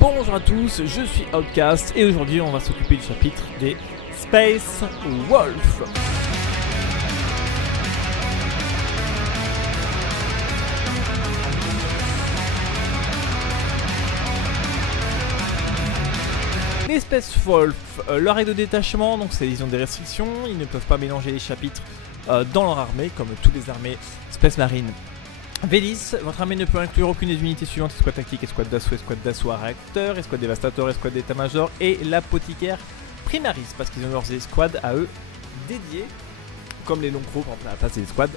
Bonjour à tous, je suis Outcast et aujourd'hui on va s'occuper du chapitre des Space Wolf. Les Space Wolf, leur règle de détachement, donc ils ont des restrictions, ils ne peuvent pas mélanger les chapitres dans leur armée comme toutes les armées Space Marine. Vélis, votre armée ne peut inclure aucune des unités suivantes: escouade tactique, escouade d'assaut à réacteur, escouade dévastateur, escouade d'état-major et l'apothicaire primaris, parce qu'ils ont leurs escouades à eux dédiées, comme les longs crocs quand on a la place des escouades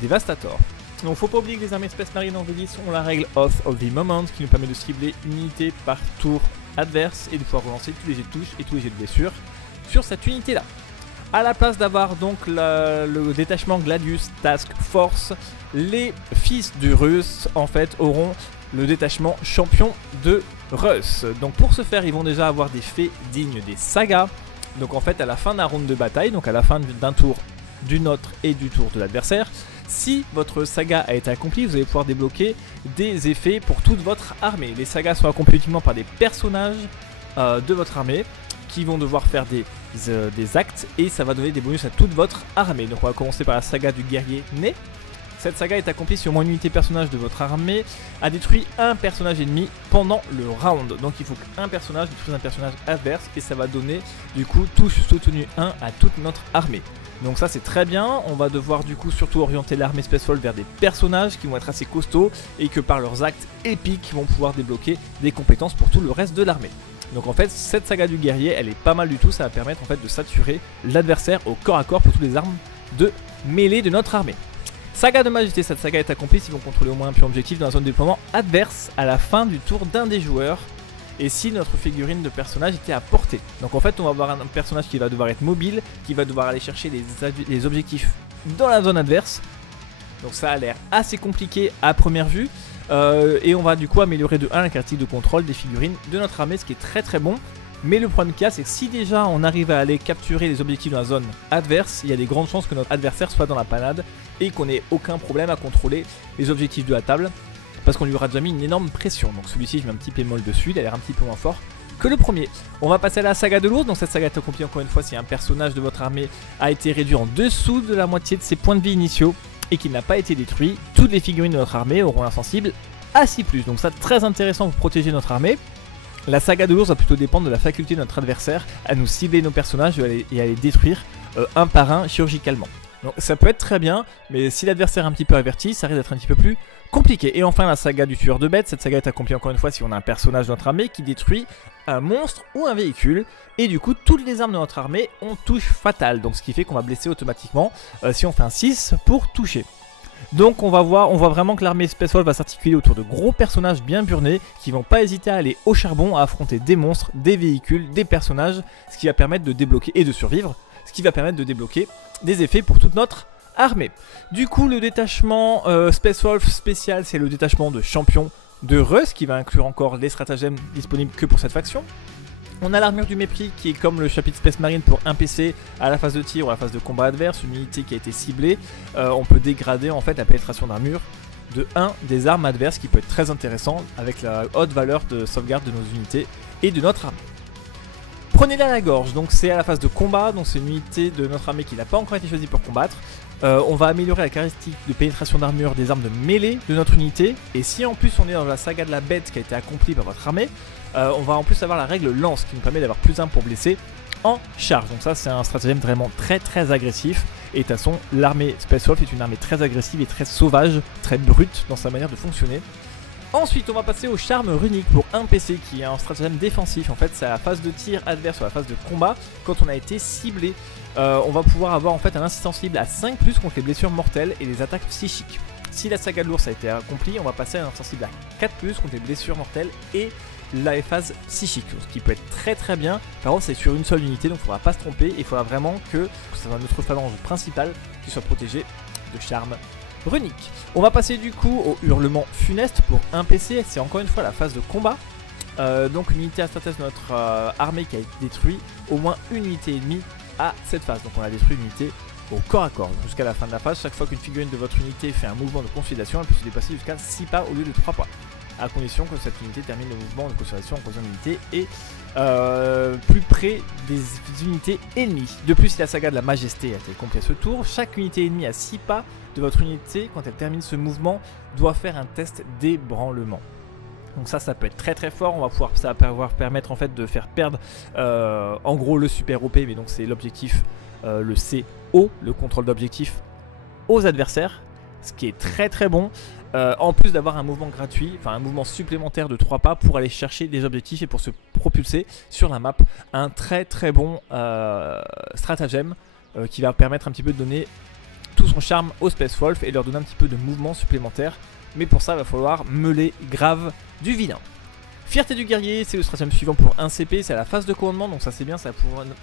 dévastator. Donc faut pas oublier que les armées Space Marine en Vélis ont la règle Oath of the Moment qui nous permet de cibler une unité par tour adverse et de pouvoir relancer tous les jets de touche et tous les jets de blessure sur cette unité là. A la place d'avoir donc le détachement Gladius Task Force, les fils du Russe en fait auront le détachement champion de Russ. Donc pour ce faire, ils vont déjà avoir des faits dignes des sagas. Donc en fait à la fin d'un round de bataille, donc à la fin d'un tour du nôtre et du tour de l'adversaire, si votre saga a été accomplie, vous allez pouvoir débloquer des effets pour toute votre armée. Les sagas sont accomplies uniquement par des personnages de votre armée qui vont devoir faire des actes et ça va donner des bonus à toute votre armée. Donc on va commencer par la saga du guerrier né. Cette saga est accomplie si au moins une unité personnage de votre armée a détruit un personnage ennemi pendant le round. Donc il faut qu'un personnage détruise un personnage adverse et ça va donner du coup touche soutenue 1 à toute notre armée. Donc ça c'est très bien, on va devoir du coup surtout orienter l'armée Space Wolf vers des personnages qui vont être assez costauds et que par leurs actes épiques vont pouvoir débloquer des compétences pour tout le reste de l'armée. Donc en fait cette saga du guerrier elle est pas mal du tout, ça va permettre en fait de saturer l'adversaire au corps à corps pour toutes les armes de mêlée de notre armée. Saga de majesté, cette saga est accomplie si vous contrôlez au moins un pion objectif dans la zone de déploiement adverse à la fin du tour d'un des joueurs et si notre figurine de personnage était à portée. Donc en fait on va avoir un personnage qui va devoir être mobile, qui va devoir aller chercher les objectifs dans la zone adverse. Donc ça a l'air assez compliqué à première vue. Et on va du coup améliorer de 1 la caractéristique de contrôle des figurines de notre armée, ce qui est très très bon. Mais le problème qu'il y a, c'est que si déjà on arrive à aller capturer les objectifs dans la zone adverse, il y a des grandes chances que notre adversaire soit dans la panade et qu'on n'ait aucun problème à contrôler les objectifs de la table parce qu'on lui aura déjà mis une énorme pression. Donc celui-ci, je mets un petit bémol dessus, il a l'air un petit peu moins fort que le premier. On va passer à la saga de l'ours. Donc cette saga est accomplie encore une fois si un personnage de votre armée a été réduit en dessous de la moitié de ses points de vie initiaux et qu'il n'a pas été détruit. Toutes les figurines de notre armée auront insensible à 6+. Donc ça, très intéressant pour protéger notre armée. La saga de l'ours va plutôt dépendre de la faculté de notre adversaire à nous cibler nos personnages et à les détruire un par un chirurgicalement. Donc ça peut être très bien, mais si l'adversaire est un petit peu averti, ça risque d'être un petit peu plus compliqué. Et enfin la saga du tueur de bêtes, cette saga est accomplie encore une fois si on a un personnage de notre armée qui détruit un monstre ou un véhicule. Et du coup toutes les armes de notre armée ont touche fatale, donc ce qui fait qu'on va blesser automatiquement si on fait un 6 pour toucher. Donc on voit vraiment que l'armée Space Wolf va s'articuler autour de gros personnages bien burnés qui vont pas hésiter à aller au charbon, à affronter des monstres, des véhicules, des personnages, ce qui va permettre de débloquer et de survivre, ce qui va permettre de débloquer des effets pour toute notre armée. Du coup le détachement Space Wolf spécial, c'est le détachement de champion de Russ qui va inclure encore les stratagèmes disponibles que pour cette faction. On a l'armure du mépris qui est comme le chapitre Space Marine pour un PC à la phase de tir ou à la phase de combat adverse, une unité qui a été ciblée. On peut dégrader en fait la pénétration d'armure de 1 des armes adverses qui peut être très intéressant avec la haute valeur de sauvegarde de nos unités et de notre armée. Prenez-la à la gorge, donc c'est à la phase de combat, donc c'est une unité de notre armée qui n'a pas encore été choisie pour combattre. On va améliorer la caractéristique de pénétration d'armure des armes de mêlée de notre unité. Et si en plus on est dans la saga de la bête qui a été accomplie par votre armée, on va en plus avoir la règle lance qui nous permet d'avoir plus 1 pour blesser en charge. Donc ça c'est un stratagème vraiment très agressif. Et de toute façon l'armée Space Wolf est une armée très agressive et très sauvage, très brute dans sa manière de fonctionner. Ensuite on va passer au charme runique pour un PC qui est un stratagème défensif. En fait c'est à la phase de tir adverse ou à la phase de combat quand on a été ciblé. On va pouvoir avoir en fait un insistant cible à 5+ contre les blessures mortelles et les attaques psychiques. Si la saga de l'ours a été accomplie, on va passer à un insistant cible à 4+ contre les blessures mortelles et la phase psychique, ce qui peut être très bien. Par contre c'est sur une seule unité donc il ne faudra pas se tromper et il faudra vraiment que ce soit notre phalange principale qui soit protégée de charme runique. On va passer du coup au hurlement funeste pour un PC, c'est encore une fois la phase de combat. Donc une unité à stratège de notre armée qui a été détruite, au moins une unité ennemie à cette phase. Donc on a détruit une unité au corps à corps. Jusqu'à la fin de la phase, chaque fois qu'une figurine de votre unité fait un mouvement de consolidation, elle peut se déplacer jusqu'à 6 pas au lieu de 3 pas. à condition que cette unité termine le mouvement de conservation en position d'unité et plus près des unités ennemies. De plus, si la saga de la majesté a été complète ce tour, chaque unité ennemie à 6 pas de votre unité, quand elle termine ce mouvement, doit faire un test d'ébranlement. Donc ça peut être très très fort, ça va pouvoir permettre en fait de faire perdre en gros le super OP, mais donc c'est l'objectif, le CO, le contrôle d'objectif aux adversaires, ce qui est très très bon, en plus d'avoir un mouvement gratuit, enfin un mouvement supplémentaire de 3 pas pour aller chercher des objectifs et pour se propulser sur la map, un très très bon stratagème qui va permettre un petit peu de donner tout son charme aux Space Wolf et leur donner un petit peu de mouvement supplémentaire. Mais pour ça, il va falloir meuler grave du vilain. Fierté du guerrier, c'est le stratagème suivant pour 1 CP, c'est à la phase de commandement, donc ça c'est bien, ça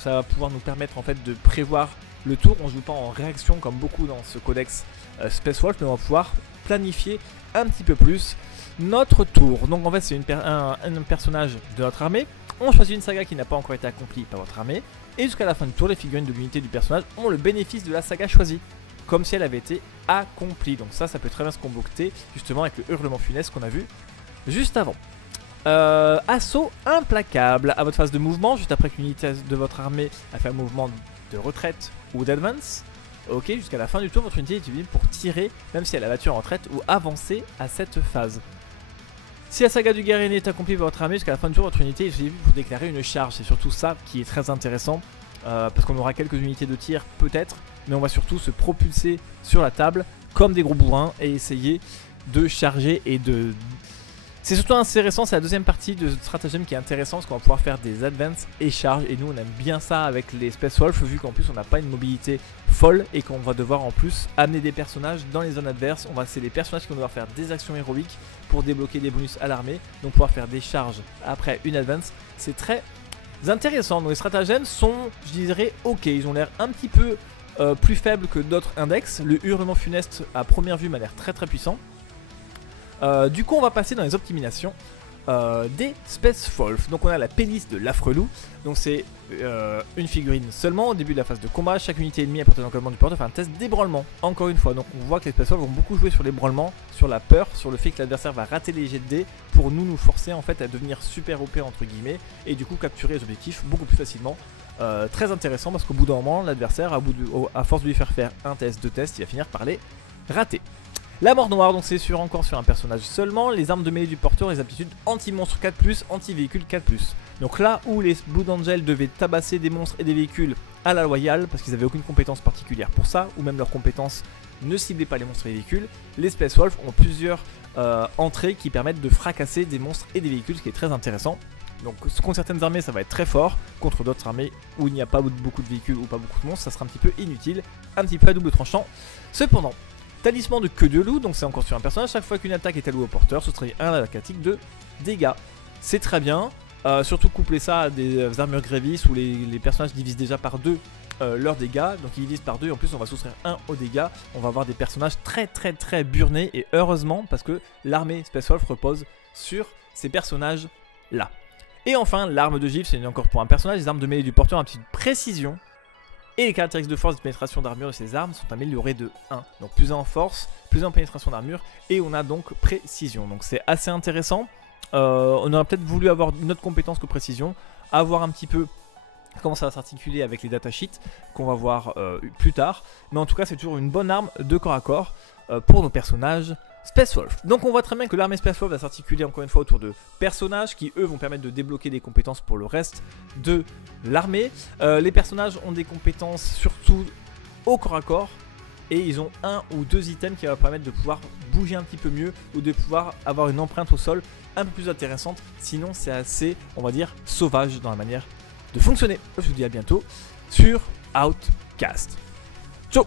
va pouvoir nous permettre en fait de prévoir le tour. On ne joue pas en réaction comme beaucoup dans ce codex Space Wolf, mais on va pouvoir planifier un petit peu plus notre tour. Donc en fait c'est un personnage de notre armée, on choisit une saga qui n'a pas encore été accomplie par votre armée, et jusqu'à la fin du tour, les figurines de l'unité du personnage ont le bénéfice de la saga choisie, comme si elle avait été accomplie. Donc ça peut très bien se compacter justement avec le hurlement funeste qu'on a vu juste avant. Assaut implacable. À votre phase de mouvement, juste après qu'une unité de votre armée a fait un mouvement de retraite ou d'advance, ok, jusqu'à la fin du tour, votre unité est utilisée pour tirer, même si elle a battu en retraite ou avancer à cette phase. Si la saga du guerrier est accomplie par votre armée, jusqu'à la fin du tour, votre unité est utilisée pour déclarer une charge. C'est surtout ça qui est très intéressant, parce qu'on aura quelques unités de tir peut-être, mais on va surtout se propulser sur la table comme des gros bourrins et essayer de charger et de... C'est surtout intéressant, c'est la deuxième partie de ce stratagème qui est intéressant, parce qu'on va pouvoir faire des advances et charges, et nous on aime bien ça avec les Space Wolf, vu qu'en plus on n'a pas une mobilité folle et qu'on va devoir en plus amener des personnages dans les zones adverses. C'est les personnages qui vont devoir faire des actions héroïques pour débloquer des bonus à l'armée, donc pouvoir faire des charges après une advance, c'est très intéressant. Donc les stratagèmes sont, je dirais, ok, ils ont l'air un petit peu plus faibles que d'autres index. Le hurlement funeste à première vue m'a l'air très très puissant. Du coup on va passer dans les optimisations des Space Wolf. Donc on a la pénis de l'affreux loup. Donc c'est une figurine seulement. Au début de la phase de combat, chaque unité ennemie apportant l'encadrement du porteur fait un test d'ébranlement. Encore une fois, donc on voit que les Space Wolf vont beaucoup jouer sur l'ébranlement, sur la peur, sur le fait que l'adversaire va rater les jets de dés pour nous forcer en fait à devenir super OP entre guillemets, et du coup capturer les objectifs beaucoup plus facilement. Très intéressant, parce qu'au bout d'un moment l'adversaire, à force de lui faire un test, 2 tests, il va finir par les rater. La mort noire, donc c'est encore sur un personnage seulement. Les armes de mêlée du porteur, les aptitudes anti-monstre 4+, anti-véhicule 4+. Donc là où les Blood Angels devaient tabasser des monstres et des véhicules à la loyale, parce qu'ils n'avaient aucune compétence particulière pour ça, ou même leurs compétences ne ciblaient pas les monstres et les véhicules, les Space Wolf ont plusieurs entrées qui permettent de fracasser des monstres et des véhicules, ce qui est très intéressant. Donc contre certaines armées ça va être très fort, contre d'autres armées où il n'y a pas beaucoup de véhicules ou pas beaucoup de monstres, ça sera un petit peu inutile, un petit peu à double tranchant. Cependant, talisman de queue de loup, donc c'est encore sur un personnage, chaque fois qu'une attaque est allouée au porteur, ce serait un critique de dégâts. C'est très bien, surtout coupler ça à des armures grévisses où les personnages divisent déjà par 2 leurs dégâts, donc ils divisent par 2 et en plus on va soustraire 1 aux dégâts. On va avoir des personnages très burnés, et heureusement parce que l'armée Space Wolf repose sur ces personnages là. Et enfin l'arme de gifle, c'est encore pour un personnage. Les armes de mêlée du porteur ont une petite précision, et les caractéristiques de force et de pénétration d'armure de ces armes sont améliorées de 1. Donc plus 1 en force, plus 1 en pénétration d'armure, et on a donc précision. Donc c'est assez intéressant. On aurait peut-être voulu avoir une autre compétence que précision, avoir un petit peu comment ça va s'articuler avec les datasheets qu'on va voir plus tard. Mais en tout cas c'est toujours une bonne arme de corps à corps pour nos personnages Space Wolf. Donc on voit très bien que l'armée Space Wolf va s'articuler encore une fois autour de personnages qui eux vont permettre de débloquer des compétences pour le reste de l'armée. Les personnages ont des compétences surtout au corps à corps, et ils ont 1 ou 2 items qui vont permettre de pouvoir bouger un petit peu mieux ou de pouvoir avoir une empreinte au sol un peu plus intéressante. Sinon c'est assez, on va dire, sauvage dans la manière de fonctionner. Je vous dis à bientôt sur Outcast. Ciao.